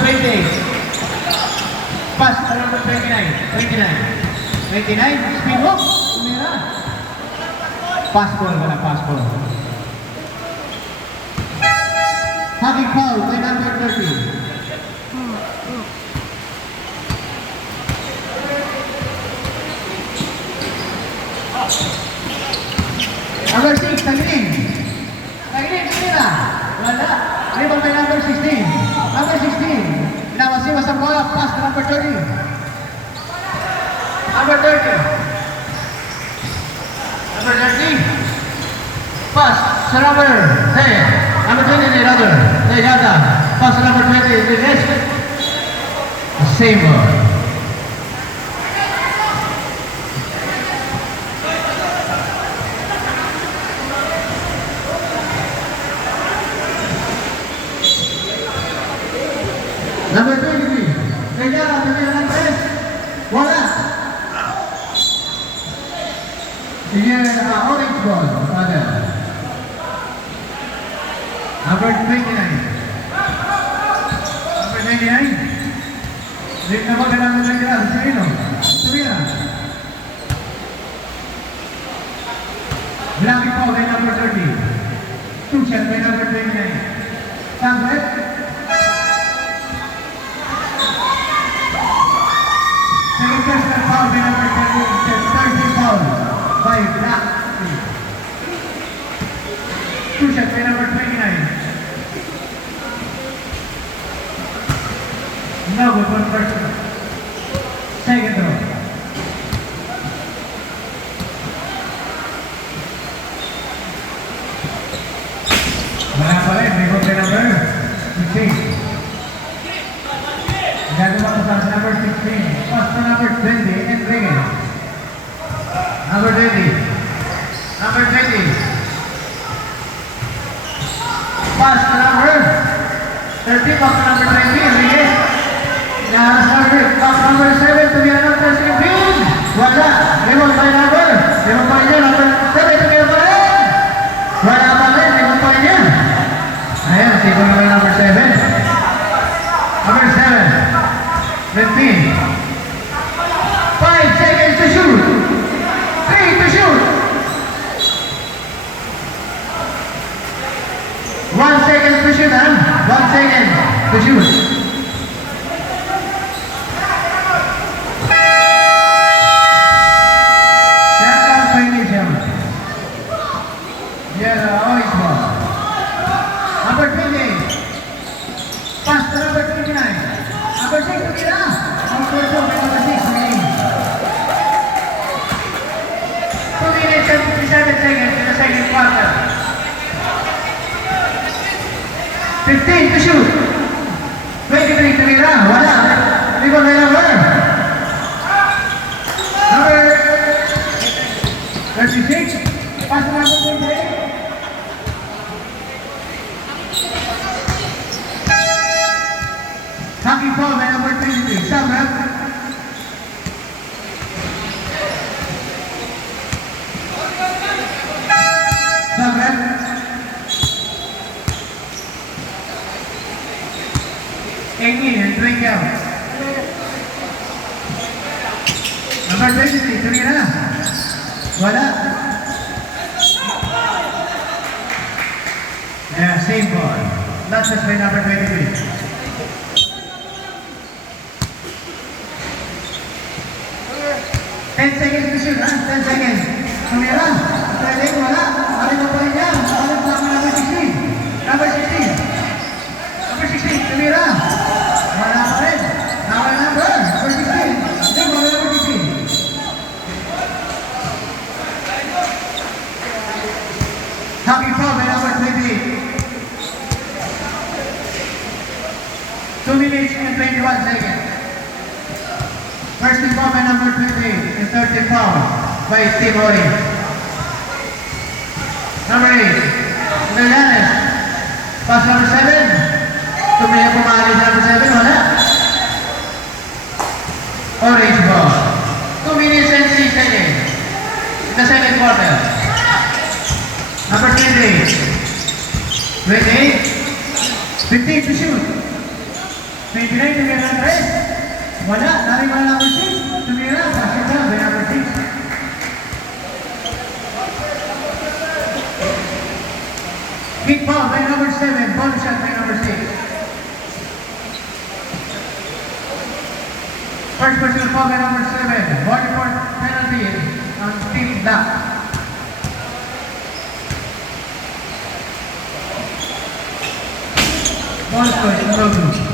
28. Pass to number 29. 29, spin hook. Tumira. Pass ball, wala pass ball. Having foul by number 30. Number 6, Tagilin. Tagilin, Tumira. Wala. Rebound by number 16. Number 16. Inawasi sa bola. Pass to number 30. Number 30. Number 30. Pass to number 10. Number 20, rather. Yada. Pass to number 20. The next. Same ball. Number 23. Yada. Number 3. Wala. Here, orange ball, father. Number 29. Number 29. Rin na ba kailangan ng grass? Sino? Tumira. Blocking foul by number 30. Two shot by number 29. Sangret. Second personal foul by number 30 foul. By Black. Two shot by number 29. No good one person. Second throw. Wala pa rin. May good by number 16. Gagawa ko sa number 16. Pass to number 20 and bring it. Number 20. Number 20. Pass to number 30. Pass to number 20. Enrique. Pass number 7 to the another screen. Wala. Lemon by number. Lemon pa rin yan. Number 7 to the other end. Wala pa rin. Lemon pa rin yan. Ayan. Sigo na by number 7. Number 7. 15. 5 seconds to shoot. 3 to shoot. 1 second to shoot, huh? 1 second to shoot. Shutdown violation. Yeah, orange ball. Number 20. Pass to number 29. Number 6 to get out. Number 2 number 6 remains. 2 minutes and 57 seconds in the second quarter. 15 to shoot. 23 to Mira. Wala. Rebound by number 36. Pass to number 28. Hockey foul by number 23. Samrat. Samrat. And drink out. Number 23, Tumira. Wala. Yeah, same ball. That's just by number 23. Ten seconds to shoot, huh? 10 seconds. Tumira. Trailing, wala. Aling mo pa rin yan. Aling pa number 16. Number 16. Number 16, Tumira. Wala pa rin. Number 16. Number 16. Hockey foul by number 28. 2 minutes and 21 seconds. First team foul by number 28. And third team foul by Team Orange. Number 8. Magallanes. Pass number 7. Tumaya pumali sa number 7, wala. Orange ball. 2 minutes and 3 seconds. In the second quarter. Number 28. 28. 15 to shoot. 29 tumira ng 3. Wala. Naring wala number 6. Tumira. Basketball by number 6. Kick ball by number 7. Ball shot by number 6. First personal foul by number 7. Ball report penalty on Steve Black. Ball score number 2.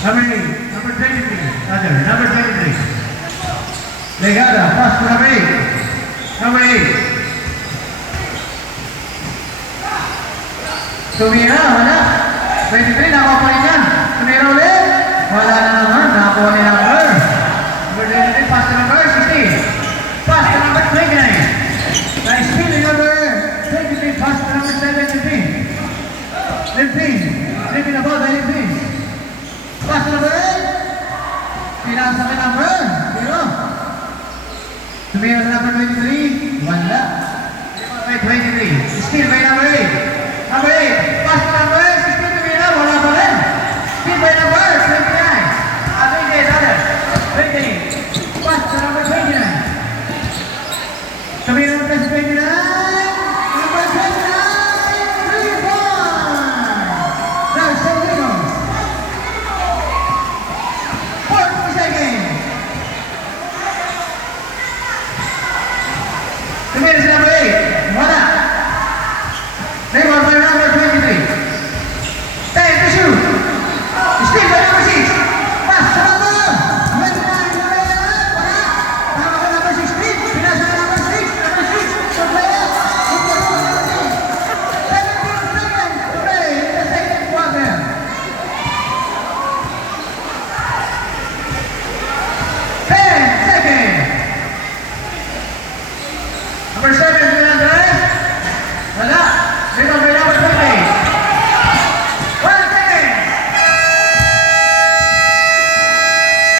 Number 8. Number 23. Number 23. Legada. Pass to number 8. Number 8. Tumira, wala. 23, nakuha pa rin yan. Tumira ulit. Wala na naman, nakuha ni number. Number 23, pass to number 16. Pass to number 29. Nice steal ni number 23, pass to number 17. Limpin na ball by Limpin. Pass to number 8. Pinasa kay number 0. Tumira sa number 23, wala. By 23, steal by number 8. Number 8, pass to number 16 to Mira, wala pa rin. Steal by number 29. 28, pass to number 29. To Mira number 29. Number 29, 3 points. Now, Rodrigo. 4 seconds. To Mira sa number 8, wala. They were by number 23. Time to shoot. Steal by number 6. Pass sa number 29. Tama ka number 16. Pinasa ka number 6. Number 6. So play up. 17 seconds to play in the second quarter. 10